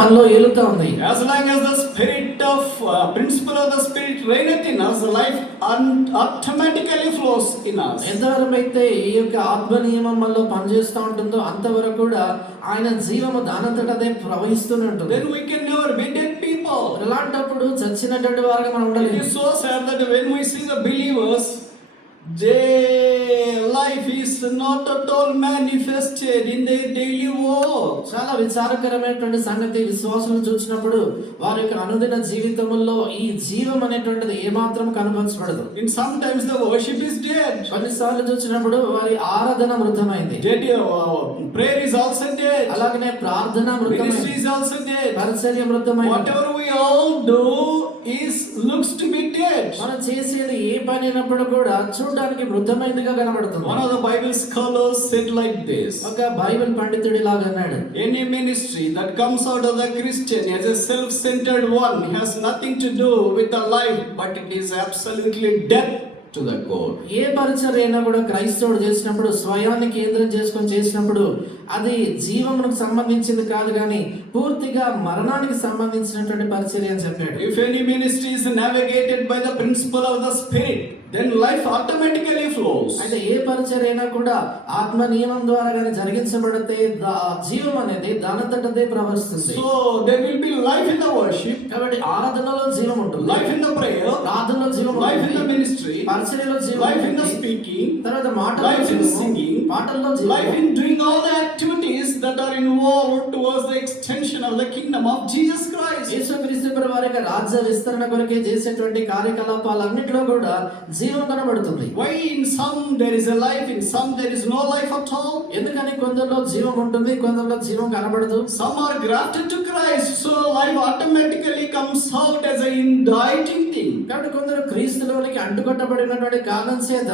మనలో ఏలుతా ఉంది. As long as the spirit of principle of the spirit reigneth in us, life automatically flows in us. ఎంతవరకు అయితే ఈ యొక్క ఆత్మ నియమం మనలో పనిచేస్తూ ఉంటుందో అంతవరకు కూడా ఆయన జీవము దానంతట అదే ప్రవహిస్తూనే ఉంటుంది. Then we can never be dead people. అలాంటప్పుడు చచ్చినటువంటి వారుగా మనం It ఉండలేము. is so sad that when we see the believers, their life is not at all manifested in their daily walk. చాలా విచారకరమైనటువంటి సంగతి విశ్వాసులను చూసినప్పుడు వారి యొక్క అనుదిన జీవితంలో ఈ జీవం అనేటువంటిది ఏమాత్రం కనపరచబడదు. In sometimes the worship is dead. కొన్నిసార్లు చూసినప్పుడు వారి ఆరాధన మృతమైంది. Dead, prayer is also dead. అలాగనే ప్రార్థన Ministry మృతమైంది. is also dead. పరిచర్య మృతమైంది. Whatever we all do looks to be dead. మనం చేసేది ఏ పని అయినప్పుడు కూడా చూడడానికి మృతమైనదిగా కనబడుతుంది. One of the Bible scholars said like this: ఒక బైబిల్ పండితుడు ఇలాగ అన్నాడు, any ministry that comes out of the Christian as a self-centered one has nothing to do with the life, but it is absolutely death to the core. ఏ పరిచర్య అయినా కూడా క్రైస్తవుడు చేసినప్పుడు స్వయాన్ని కేంద్రం చేసుకొని చేసినప్పుడు అది జీవమునకు సంబంధించింది కాదు కానీ పూర్తిగా మరణానికి సంబంధించినటువంటి పరిచర్య అని చెప్పాడు. If any ministry is navigated by the principle of the spirit, then life automatically flows. అయితే ఏ పరిచర్య అయినా కూడా ఆత్మ నియమం ద్వారా కానీ జరిగించబడితే జీవం అనేది దానంతటదే ప్రవహిస్తుంది. So there will be life in the worship, కాబట్టి ఆరాధనలో జీవం ఉంటుంది, life in the prayer, ప్రార్థనలో జీవం life in ఉంటుంది, the ministry, పరిచర్యలో జీవం life in the ఉంటుంది, speaking, తర్వాత life మాటల్లో in జీవం, singing, పాటల్లో జీవం, life in doing all the activities that are involved towards the extension of the kingdom of Jesus Christ. యేసుక్రీస్తు ప్రభువు వారి యొక్క రాజ్య విస్తరణ కొరకే చేసేటువంటి కార్యకలాపాలన్నిటిలో కూడా జీవం కనబడుతుంది. Why in some there is a life, in some there is no life at all? ఎందుకని కొందరిలో జీవం ఉంటుంది, కొందరిలో జీవం కనబడదు. Some are grafted to Christ, so life automatically comes out as an indicting thing. కాబట్టి కొందరు క్రీస్తులోనికి అంటుకట్టబడినటువంటి కారణం చేత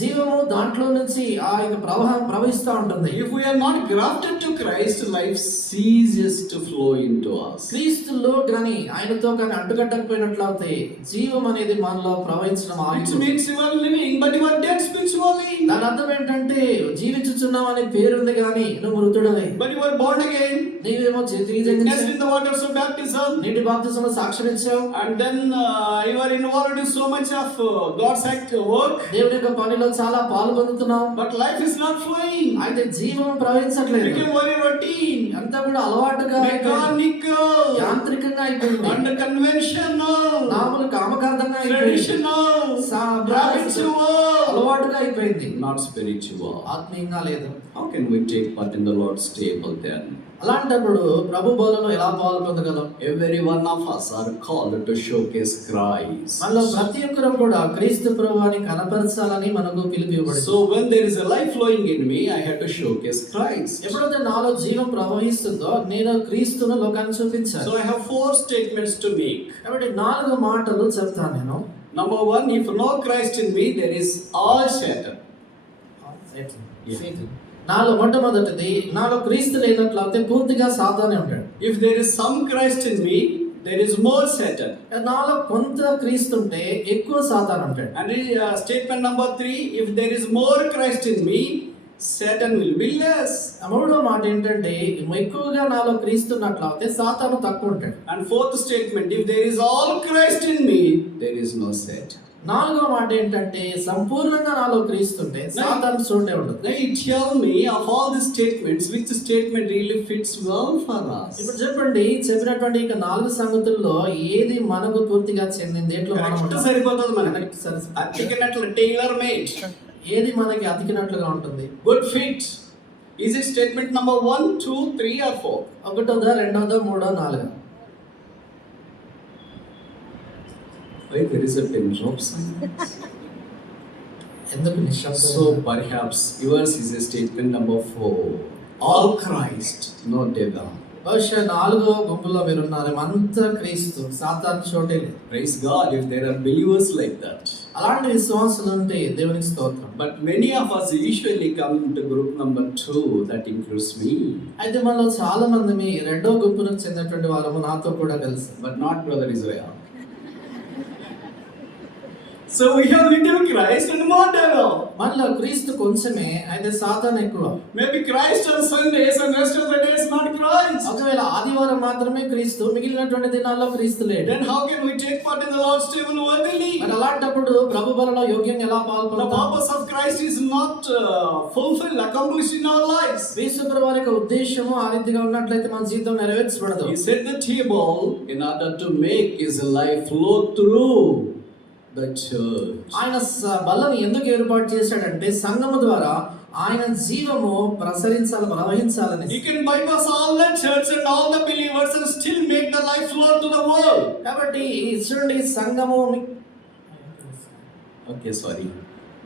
జీవము దాంట్లో నుంచి ఆ యొక్క ప్రవాహం ప్రవహిస్తూ ఉంటుంది. If we are not grafted to Christ, life ceases to flow into us. క్రీస్తులో కానీ ఆయనతో కానీ అంటుకట్టకపోయినట్లయితే జీవం అనేది మనలో ప్రవహించడం It ఆగిపోతుంది. means you are living, but you are dead spiritually. దాని అర్థం ఏంటంటే జీవించుచున్నావు అనే పేరుంది కానీ నువ్వు మృతుడవే. But you are born again, నీవేమో witnessed in the waters of baptism, నీటి బాప్తిసంలో సాక్ష్యం ఇచ్చావు. and then you are involved in so much of God's act work. దేవుని యొక్క పనిలో చాలా పాలు పొందుతున్నావు. But life is not flowing. అయితే జీవం ప్రవహించట్లేదు. Became very routine, అంతా కూడా అలవాటుగా mechanical, యాంత్రికంగా అయిపోయింది. and conventional, నాములు కామకార్థంగా అయిపోయింది. traditional, habitual, అలవాటుగా అయిపోయింది. not spiritual. ఆత్మీయంగా లేదు. How can we take part in the Lord's table then? అలాంటప్పుడు ప్రభు బోధనలో ఎలా పాలు పొందగలం? Every one of us are called to showcase Christ. మనలో ప్రతి ఒక్కరు కూడా క్రీస్తు ప్రభువుని కనపరచాలని మనకు పిలుపు ఇవ్వబడింది. So when there is a life flowing in me, I have to showcase Christ. ఎప్పుడైతే నాలో జీవం ప్రవహిస్తుందో నేను క్రీస్తును లోకానికి చూపించాలి. So I have 4 statements to make. కాబట్టి 4 మాటలు చెప్తాను నేను. Number 1, if no Christ in me, there is all Satan. నాలో మొట్టమొదటిది నాలో క్రీస్తు లేనట్లయితే పూర్తిగా సాతానే ఉంటాడు. If there is some Christ in me, there is more Satan. నాలో కొంత క్రీస్తు ఉంటే ఎక్కువ సాతాను ఉంటాడు. And statement number 3, if there is more Christ in me, Satan will be less. మూడో మాట ఏంటంటే ఎక్కువగా నాలో క్రీస్తు ఉన్నట్లయితే సాతాను తక్కువ ఉంటాడు. And fourth statement, if there is all Christ in me, there is no Satan. నాలుగో మాట ఏంటంటే సంపూర్ణంగా నాలో క్రీస్తుంటే సాతాను చోటే ఉండదు. Now you tell me, of all these statements, which statement really fits well for us? ఇప్పుడు చెప్పండి, చెప్పినటువంటి ఇక 4 సంగతుల్లో ఏది మనకు పూర్తిగా చెందింది? దేంట్లో మనం కరెక్ట్ ఉంటాం? సరిపోతుంది మనకి. అతికినట్లు టైలర్ మేడ్. ఏది మనకి అతికినట్లుగా ఉంటుంది? Good fit. Is it statement number 1, 2, 3 or 4? ఒకటోదా, రెండోదా, మూడో, నాలుగో? Why there is a pin drop silence? ఎందుకు నిశ్శబ్దం? So perhaps yours is a statement number 4. All Christ, no devil. బహుశా 4వ గుంపులో మీరు ఉన్నారు. అంతా క్రీస్తు, సాతాను చోటే లేదు. Praise God if there are believers like that. అలాంటి విశ్వాసులు ఉంటే దేవునికి స్తోత్రం. But many of us usually come to group number 2, that includes me. అయితే మనలో చాలా మంది మీ రెండో గుంపుకు చెందినటువంటి వారు నాతో కూడా కలిసి. But not Brother Israel. So we have little Christ and more devil. మనలో క్రీస్తు కొంచెమే, అయితే సాతాను ఎక్కువ. Maybe Christ on Sundays and rest of the days not Christ. ఒకవేళ ఆదివారం మాత్రమే క్రీస్తు, మిగిలినటువంటి దినాల్లో క్రీస్తు లేడు. Then how can we take part in the Lord's table worthily? మరి అలాంటప్పుడు ప్రభు బలలో యోగ్యంగా ఎలా The పాల్గొంటాం? purpose of Christ is not fulfilled, accomplished in our lives. యేసు వారి యొక్క ఉద్దేశము ఆ రీతిగా ఉన్నట్లయితే మన జీవితం నెరవేర్చబడదు. He set the table in order to make his life flow through the church. ఆయన బలని ఎందుకు ఏర్పాటు చేశాడంటే సంఘము ద్వారా ఆయన జీవము ప్రవహించాలని. He can bypass all the church and all the believers and still make the life flow to the world. కాబట్టి చూడండి సంఘము Okay, sorry.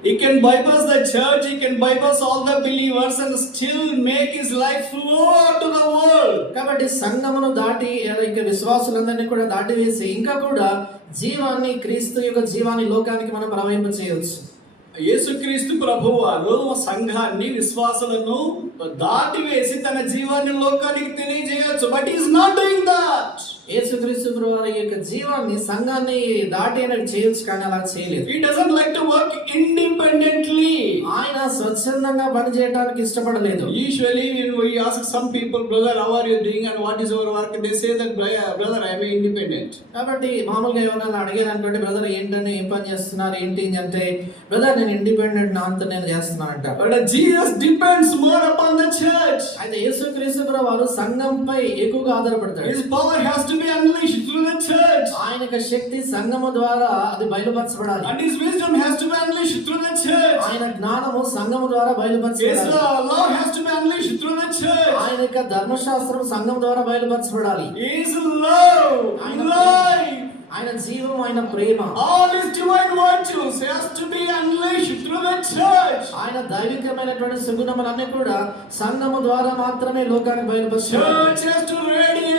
He can bypass the church, he can bypass all the believers and still make his life flow to the world. కాబట్టి సంఘమును దాటి ఇక విశ్వాసులందరినీ కూడా దాటివేసి ఇంకా కూడా జీవాన్ని, క్రీస్తు యొక్క జీవాన్ని లోకానికి మనం ప్రవహింప చేయవచ్చు. యేసుక్రీస్తు ప్రభువారు సంఘాన్ని, విశ్వాసులను దాటివేసి తన జీవాన్ని లోకానికి తెలియజేయవచ్చు. But is not doing that. యేసుక్రీస్తు ప్రభువారి యొక్క జీవాన్ని, సంఘాన్ని దాటి అనేది చేయొచ్చు, కానీ అలా చేయలేదు. He doesn't like to work independently. ఆయన స్వచ్ఛందంగా పనిచేయడానికి ఇష్టపడలేదు. Usually when we ask some people, brother, how are you doing and what is your work? They say that, brother, I am independent. కాబట్టి మామూలుగా ఎవరైనా అడిగేది అనుకోండి, బ్రదర్ ఏంటని, ఏం పని చేస్తున్నారు, ఏంటి అంటే, బ్రదర్ నేను ఇండిపెండెంట్, నా అంతా నేను చేస్తున్నానంట. But Jesus depends more upon the church. అయితే యేసుక్రీస్తు ప్రభువారు సంఘంపై ఎక్కువగా ఆధారపడతాడు. His power has to be unleashed through the church. ఆయన యొక్క శక్తి సంఘము ద్వారా అది బయలుపరచబడాలి. And his wisdom has to be unleashed through the church. ఆయన జ్ఞానము సంఘము ద్వారా His బయలుపరచబడాలి. law has to be unleashed through the church. ఆయన యొక్క ధర్మశాస్త్రం సంఘం ద్వారా బయలుపరచబడాలి. His love, life, ఆయన జీవం, ఆయన ప్రేమ, all his divine virtues has to be unleashed through the church. ఆయన దైవికమైనటువంటి సుగుణములన్నీ కూడా సంఘము ద్వారా మాత్రమే లోకానికి బయలుపరచాలి. Church has to radiate